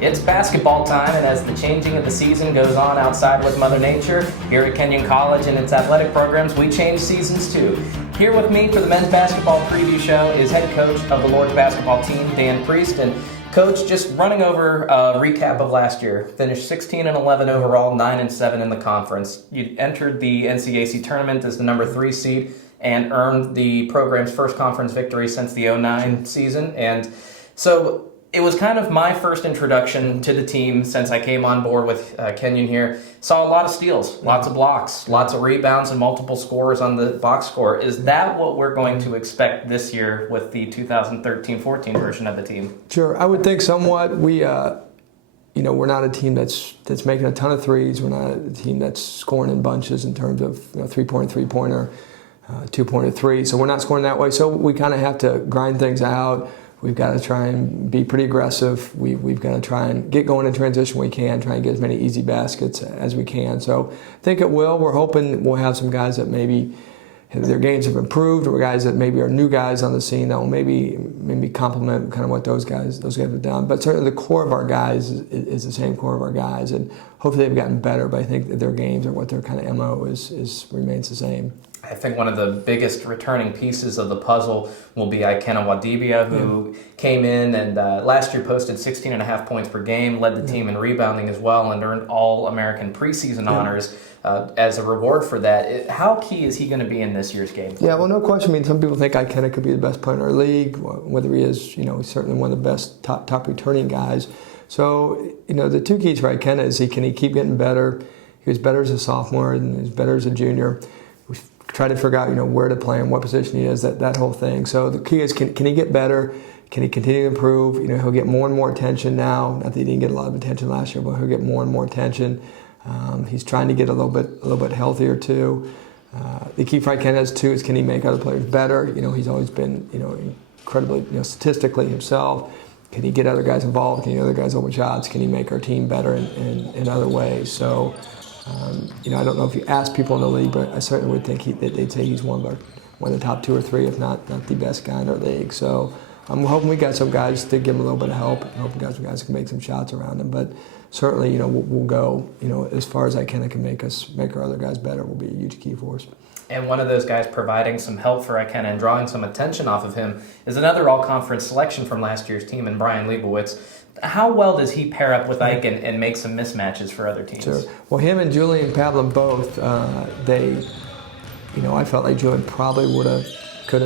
It's basketball time, and as the changing of the season goes on outside with Mother Nature, here at Kenyon College and its athletic programs, we change seasons too. Here with me for the men's basketball preview show is head coach of the Lord's basketball team, Dan Priest. And Coach, just running over a recap of last year, finished 16-11 overall, 9-7 in the conference. You entered the NCAC tournament as the number 3 seed and earned the program's first conference victory since the 09 season. And so it was kind of my first introduction to the team since I came on board with Kenyon here. Saw a lot of steals, lots of blocks, lots of rebounds, and multiple scores on the box score. Is that what we're going to expect this year with the 2013-14 version of the team? Sure, I would think somewhat. We're not a team that's making a ton of threes. We're not a team that's scoring in bunches in terms of three-pointer, two-pointer three. So we're not scoring that way. So we kind of have to grind things out. We've got to try and be pretty aggressive. We've got to try and get going in transition when we can, try and get as many easy baskets as we can. So I think it will. We're hoping we'll have some guys that maybe their games have improved, or guys that maybe are new guys on the scene that will maybe complement kind of what those guys have done. But certainly the core of our guys is the same core of our guys, and hopefully they've gotten better. But I think that their games or what their kind of MO remains the same. I think one of the biggest returning pieces of the puzzle will be Ikenna Wadibia, who came in and last year posted 16.5 points per game, led the team in rebounding as well, and earned All-American preseason honors as a reward for that. How key is he going to be in this year's game? Yeah, well, no question. I mean, some people think Ikenna could be the best player in our league, whether he is, he's certainly one of the best top returning guys. So, the two keys for Ikenna is can he keep getting better? He was better as a sophomore and he was better as a junior. Try to figure out, where to play and what position he is, that whole thing. So the key is, can he get better? Can he continue to improve? He'll get more and more attention now. Not that he didn't get a lot of attention last year, but he'll get more and more attention. He's trying to get a little bit healthier too. The key for Ikenna is too is, can he make other players better? He's always been, incredibly, statistically himself. Can he get other guys involved? Can he get other guys open shots? Can he make our team better in other ways? So. I don't know if you ask people in the league, but I certainly would think that they'd say he's one of the top 2 or 3, if not the best guy in our league. So I'm hoping we got some guys to give him a little bit of help. I'm hoping we got some guys who can make some shots around him. But certainly, we'll go, as far as Ikenna can make our other guys better will be a huge key for us. And one of those guys providing some help for Ikenna and drawing some attention off of him is another all-conference selection from last year's team, and Brian Leibowitz. How well does he pair up with Ike and make some mismatches for other teams? Sure. Well, him and Julian Pavlin both, I felt like Julian probably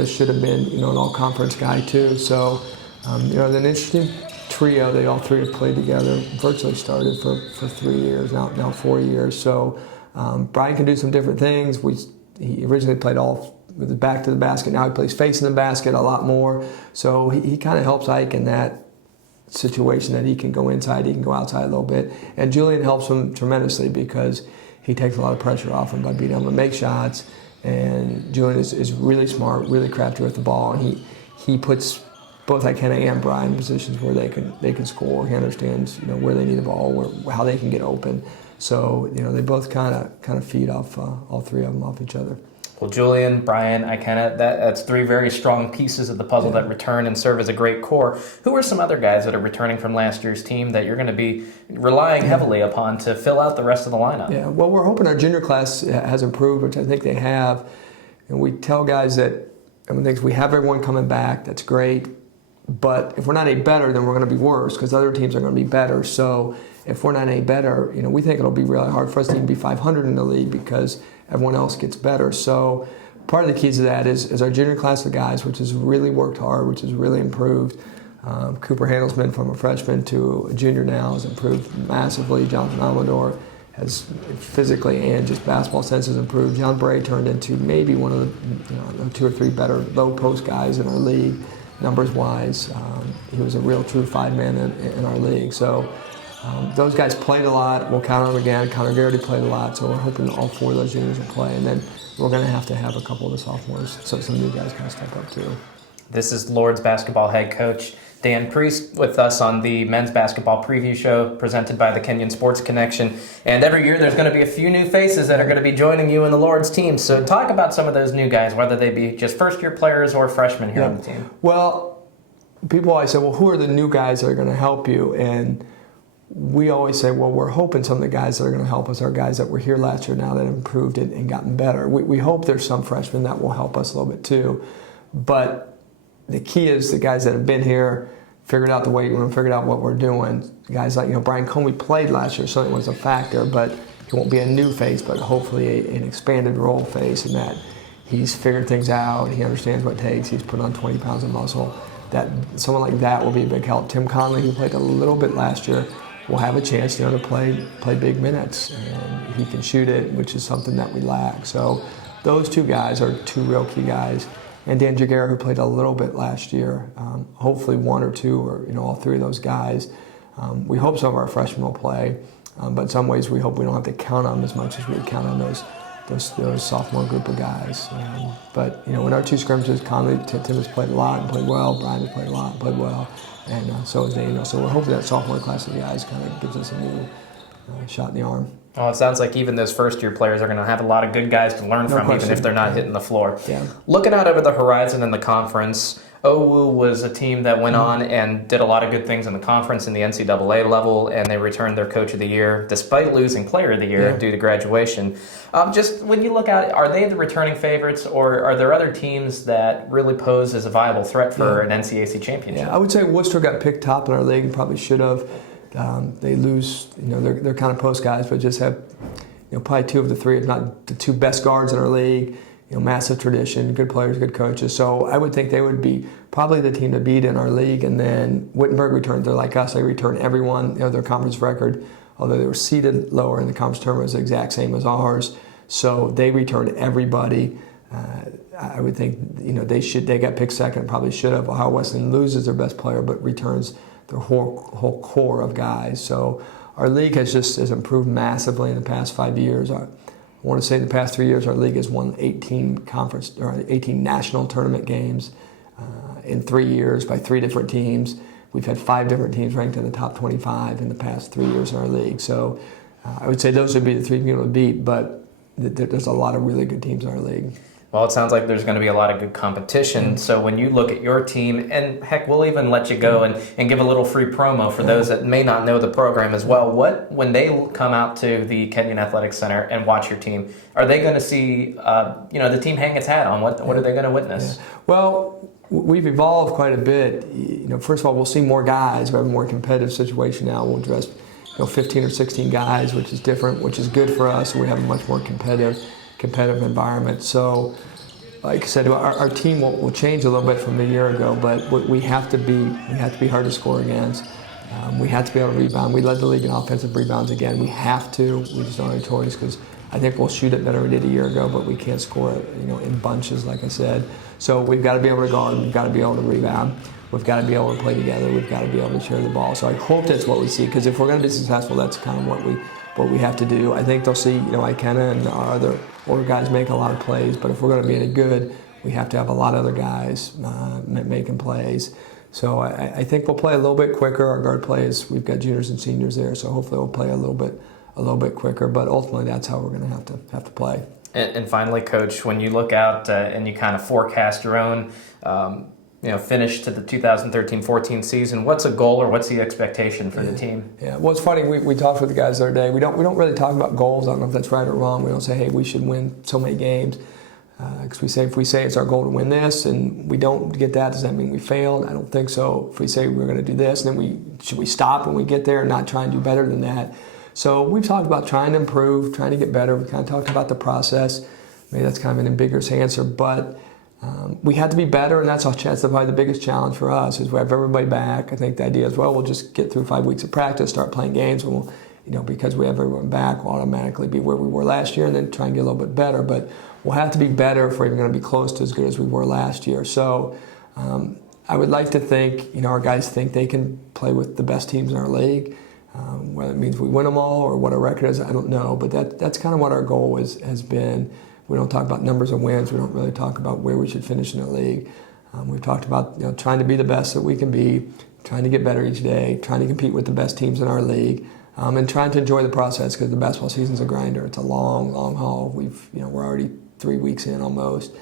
should have been, an all-conference guy too. So, they're an interesting trio. They all three have played together, virtually started for 3 years, now 4 years. So, Brian can do some different things. He originally played all with the back to the basket. Now he plays facing the basket a lot more. So he kind of helps Ike in that situation, that he can go inside, he can go outside a little bit. And Julian helps him tremendously because he takes a lot of pressure off him by being able to make shots. And Julian is really smart, really crafty with the ball, and he puts both Ikenna and Brian in positions where they can score. He understands where they need the ball, how they can get open. So they both kind of feed off all three of them off each other. Well, Julian, Brian, Ikenna, that's 3 very strong pieces of the puzzle that return and serve as a great core. Who are some other guys that are returning from last year's team that you're going to be relying heavily upon to fill out the rest of the lineup? Yeah, well, we're hoping our junior class has improved, which I think they have. And we tell guys that, if we have everyone coming back, that's great. But if we're not any better, then we're going to be worse because other teams are going to be better. So if we're not any better, we think it'll be really hard for us to even be 500 in the league because everyone else gets better. So part of the keys to that is our junior class of guys, which has really worked hard, which has really improved. Cooper Handelsman, from a freshman to a junior now, has improved massively. Jonathan Amador has physically and just basketball sense has improved. John Bray turned into maybe one of the 2 or 3 better low post guys in our league, numbers wise. He was a real true 5-man in our league. So those guys played a lot. We'll count on them again. Connor Garrity played a lot, so we're hoping all 4 of those juniors will play. And then we're going to have a couple of the sophomores, so some new guys kind of step up too. This is Lord's basketball head coach Dan Priest with us on the men's basketball preview show presented by the Kenyon Sports Connection. And every year there's going to be a few new faces that are going to be joining you in the Lord's team. So talk about some of those new guys, whether they be just first-year players or freshmen here on the team. Well, people always say, well, who are the new guys that are going to help you? And we always say, well, we're hoping some of the guys that are going to help us are guys that were here last year now that have improved it and gotten better. We hope there's some freshmen that will help us a little bit too. But the key is the guys that have been here, figured out the weight room, figured out what we're doing. Guys like, Brian Comey played last year, so it was a factor, but he won't be a new face, but hopefully an expanded role face in that he's figured things out, he understands what it takes, he's put on 20 pounds of muscle. That someone like that will be a big help. Tim Conley, who played a little bit last year, will have a chance to play big minutes, and he can shoot it, which is something that we lack. So those two guys are two real key guys. And Dan Jaguar, who played a little bit last year, hopefully one or two or all three of those guys. We hope some of our freshmen will play, but in some ways we hope we don't have to count on them as much as we count on those sophomore group of guys. But in our two scrimmages, Conley, Tim has played a lot and played well. Brian has played a lot and played well, and so has Daniel. So we're hoping that sophomore class of guys kind of gives us a new shot in the arm. Well, it sounds like even those first-year players are going to have a lot of good guys to learn from, even if they're not hitting the floor. Yeah. Looking out over the horizon in the conference, OWU was a team that went on and did a lot of good things in the conference in the NCAA level, and they returned their Coach of the Year, despite losing Player of the Year due to graduation. Just when you look at it, are they the returning favorites, or are there other teams that really pose as a viable threat for an NCAC championship? Yeah, I would say Worcester got picked top in our league and probably should have. They lose, they're kind of post guys, but just have, probably two of the three, if not the two best guards in our league. Massive tradition, good players, good coaches. So I would think they would be probably the team to beat in our league. And then Wittenberg returned. They're like us. They return everyone. Their conference record, although they were seeded lower in the conference tournament, was the exact same as ours. So they returned everybody. I would think they got picked second. Probably should have. Ohio Wesleyan loses their best player, but returns their whole core of guys. So our league has improved massively in the past 5 years. I want to say in the past 3 years, our league has won 18 national tournament games in 3 years by 3 different teams. We've had 5 different teams ranked in the top 25 in the past 3 years in our league. So I would say those would be the 3 people to beat, but there's a lot of really good teams in our league. Well, it sounds like there's going to be a lot of good competition. So when you look at your team, and heck, we'll even let you go and give a little free promo for those that may not know the program as well. When they come out to the Kenyon Athletic Center and watch your team, are they going to see the team hang its hat on? What are they going to witness? Yeah. Well, we've evolved quite a bit. First of all, we'll see more guys. We have a more competitive situation now. We'll dress 15 or 16 guys, which is different, which is good for us. We have a much more competitive environment. So, like I said, our team will change a little bit from a year ago, but we have to be hard to score against. We have to be able to rebound. We led the league in offensive rebounds again. We have to. We just don't have a choice because I think we'll shoot it better than we did a year ago, but we can't score it, in bunches, like I said. So we've got to be able to guard. We've got to be able to rebound. We've got to be able to play together. We've got to be able to share the ball. So I hope that's what we see, because if we're going to be successful, that's kind of what we have to do. I think they'll see, Ikenna and our other older guys make a lot of plays, but if we're going to be any good, we have to have a lot of other guys making plays. So I think we'll play a little bit quicker. Our guard plays, we've got juniors and seniors there, so hopefully we'll play a little bit quicker. But ultimately, that's how we're going to have to play. And finally, Coach, when you look out and you kind of forecast your own finish to the 2013-14 season, what's a goal or what's the expectation for the team? Yeah, well, it's funny. We talked with the guys the other day. We don't really talk about goals. I don't know if that's right or wrong. We don't say, hey, we should win so many games. Because if we say it's our goal to win this and we don't get that, does that mean we failed? I don't think so. If we say we're going to do this, then should we stop when we get there and not try and do better than that? So we've talked about trying to improve, trying to get better. We kind of talked about the process. Maybe that's kind of an ambiguous answer, but we had to be better, and that's probably the biggest challenge for us is we have everybody back. I think the idea is, well, we'll just get through 5 weeks of practice, start playing games, and we'll, because we have everyone back, we'll automatically be where we were last year and then try and get a little bit better. But we'll have to be better if we're even going to be close to as good as we were last year. So I would like to think, our guys think they can play with the best teams in our league. Whether it means we win them all or what our record is, I don't know. But that's kind of what our goal has been. We don't talk about numbers of wins. We don't really talk about where we should finish in the league. We've talked about trying to be the best that we can be, trying to get better each day, trying to compete with the best teams in our league, and trying to enjoy the process because the basketball season's a grinder. It's a long, long haul. We're already 3 weeks in almost,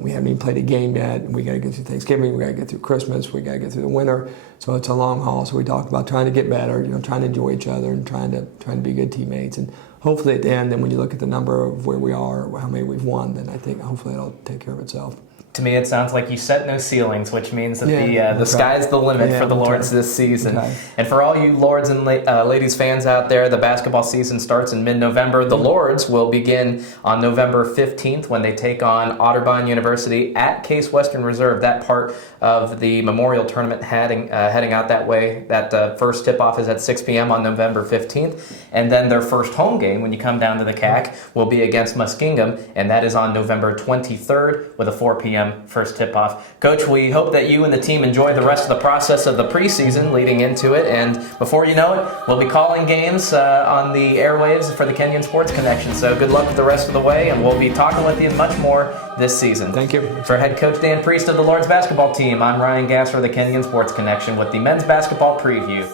We haven't even played a game yet. We got to get through Thanksgiving. We got to get through Christmas. We got to get through the winter. So it's a long haul. So we talk about trying to get better, trying to enjoy each other and trying to be good teammates. And hopefully at the end, then when you look at the number of where we are, how many we've won, then I think hopefully it'll take care of itself. To me, it sounds like you set no ceilings, which means that the sky's the limit for the Lords this season. And for all you Lords and ladies fans out there, the basketball season starts in mid-November. The Lords will begin on November 15th when they take on Otterbein University at Case Western Reserve. That part of the Memorial Tournament heading out that way. That first tip-off is at 6 p.m. on November 15th. And then their first home game, when you come down to the CAC, will be against Muskingum, and that is on November 23rd with a 4 p.m. first tip-off. Coach, we hope that you and the team enjoy the rest of the process of the preseason leading into it, and before you know it, we'll be calling games on the airwaves for the Kenyon Sports Connection. So good luck with the rest of the way, and we'll be talking with you much more this season. Thank you. For head coach Dan Priest of the Lords basketball team, I'm Ryan Gasser of the Kenyon Sports Connection with the men's basketball preview.